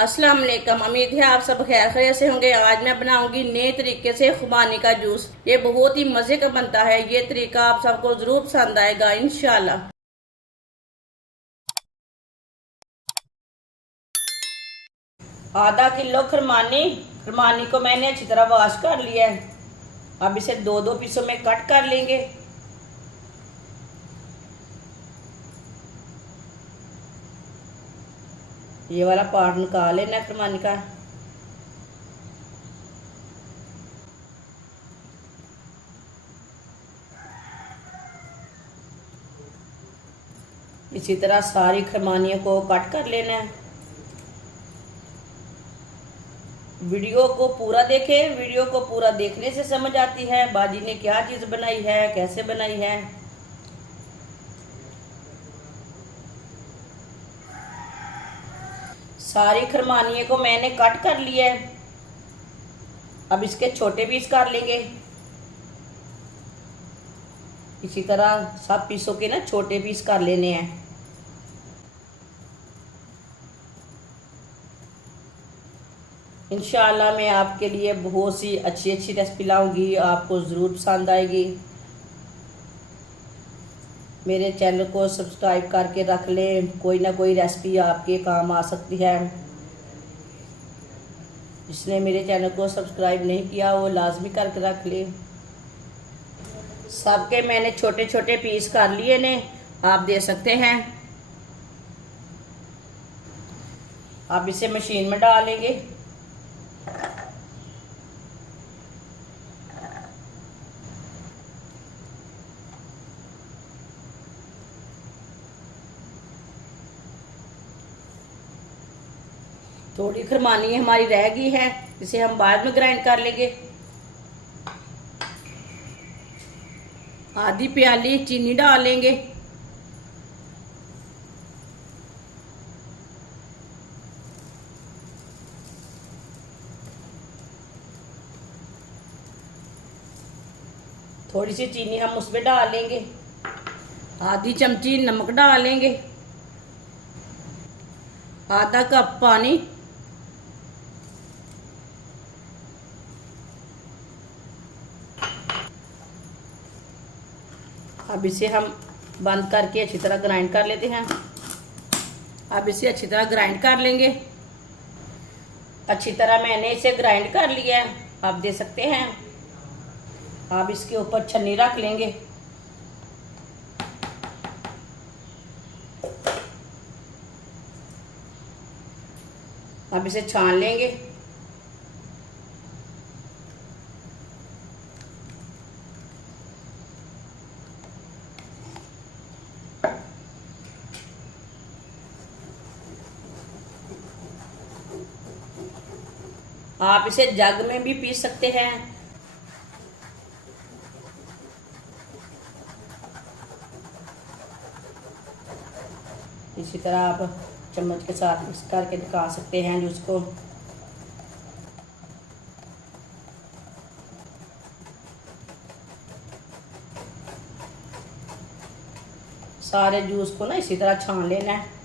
अस्सलाम वालेकुम। उम्मीद है आप सब खैर खैरियत से होंगे। आज मैं बनाऊंगी नए तरीके से खुबानी का जूस। ये बहुत ही मजे का बनता है। ये तरीका आप सबको जरूर पसंद आएगा इंशाल्लाह। आधा किलो खरमानी खरमानी को मैंने अच्छी तरह वॉश कर लिया है। अब इसे दो दो पीसों में कट कर लेंगे। ये वाला पार्ट निकाल लेना खरमानी का। इसी तरह सारी खरमानियों को कट कर लेना है। वीडियो को पूरा देखें। वीडियो को पूरा देखने से समझ आती है बाजी ने क्या चीज़ बनाई है, कैसे बनाई है। सारी खरमानियों को मैंने कट कर लिया है। अब इसके छोटे पीस कर लेंगे। इसी तरह सब पीसों के ना छोटे पीस कर लेने हैं। इंशाल्लाह मैं आपके लिए बहुत सी अच्छी अच्छी रेसिपी लाऊंगी, आपको ज़रूर पसंद आएगी। मेरे चैनल को सब्सक्राइब करके रख लें, कोई ना कोई रेसिपी आपके काम आ सकती है। जिसने मेरे चैनल को सब्सक्राइब नहीं किया वो लाजमी करके रख ले। सबके मैंने छोटे छोटे पीस कर लिए ने, आप दे सकते हैं। अब इसे मशीन में डालेंगे। थोड़ी खरमानी हमारी रह गई है, इसे हम बाद में ग्राइंड कर लेंगे। आधी प्याली चीनी डालेंगे। थोड़ी सी चीनी हम उसमें डाल लेंगे। आधी चमची नमक डालेंगे। आधा कप पानी। अब इसे हम बंद करके अच्छी तरह ग्राइंड कर लेते हैं। अब इसे अच्छी तरह ग्राइंड कर लेंगे। अच्छी तरह मैंने इसे ग्राइंड कर लिया है, आप दे सकते हैं। अब इसके ऊपर छन्नी रख लेंगे। अब इसे छान लेंगे। आप इसे जग में भी पी सकते हैं। इसी तरह आप चम्मच के साथ मिक्स करके दिखा सकते हैं जूस को। सारे जूस को ना इसी तरह छान लेना है।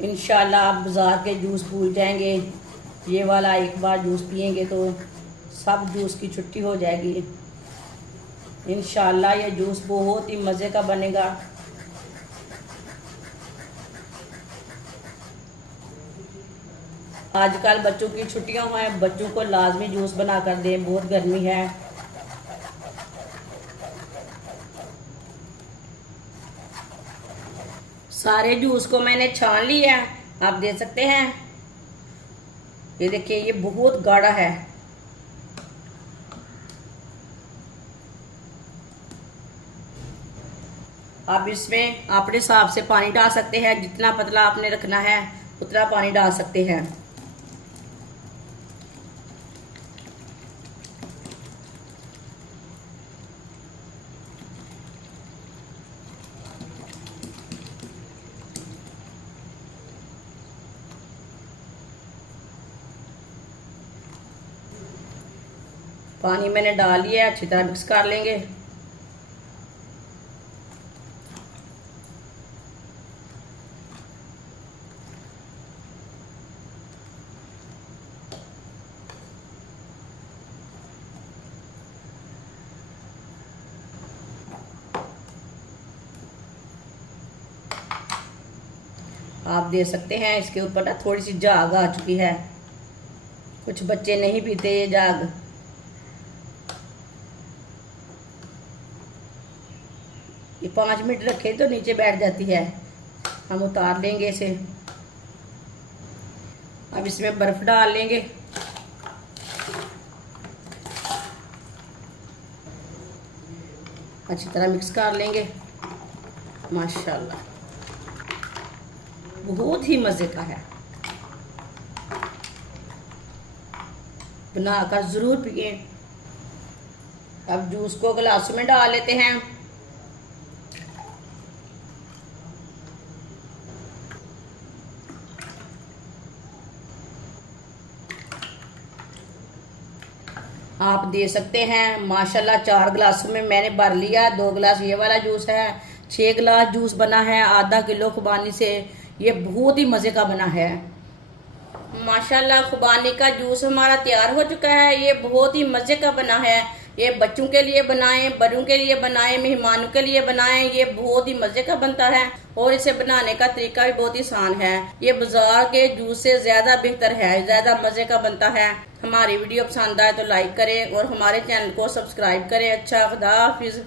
इंशाल्लाह आप बाज़ार के जूस भूल जाएंगे। ये वाला एक बार जूस पियेंगे तो सब जूस की छुट्टी हो जाएगी। इंशाल्लाह ये जूस बहुत ही मज़े का बनेगा। आजकल बच्चों की छुट्टियां हैं, बच्चों को लाजमी जूस बना कर दें, बहुत गर्मी है। सारे जूस को मैंने छान लिया है, आप दे सकते हैं। ये देखिए ये बहुत गाढ़ा है। आप इसमें अपने हिसाब से पानी डाल सकते हैं। जितना पतला आपने रखना है उतना पानी डाल सकते हैं। पानी मैंने डाल लिया है, अच्छी तरह मिक्स कर लेंगे। आप देख सकते हैं इसके ऊपर ना थोड़ी सी झाग आ चुकी है। कुछ बच्चे नहीं पीते ये झाग। ये 5 मिनट रखे तो नीचे बैठ जाती है। हम उतार लेंगे इसे। अब इसमें बर्फ डाल लेंगे। अच्छी तरह मिक्स कर लेंगे। माशाल्लाह बहुत ही मज़े का है। बनाकर ज़रूर पिए। अब जूस को गिलास में डाल लेते हैं। आप दे सकते हैं माशाल्लाह 4 गिलासों में मैंने भर लिया। 2 गिलास ये वाला जूस है, 6 गिलास जूस बना है आधा किलो खुबानी से। ये बहुत ही मज़े का बना है। माशाल्लाह खुबानी का जूस हमारा तैयार हो चुका है। ये बहुत ही मज़े का बना है। ये बच्चों के लिए बनाएं, बड़ों के लिए बनाएं, मेहमानों के लिए बनाएं। ये बहुत ही मज़े का बनता है और इसे बनाने का तरीका भी बहुत ही आसान है। ये बाजार के जूस से ज़्यादा बेहतर है, ज़्यादा मज़े का बनता है। हमारी वीडियो पसंद आए तो लाइक करें और हमारे चैनल को सब्सक्राइब करें। अच्छा, खुदा हाफिज़।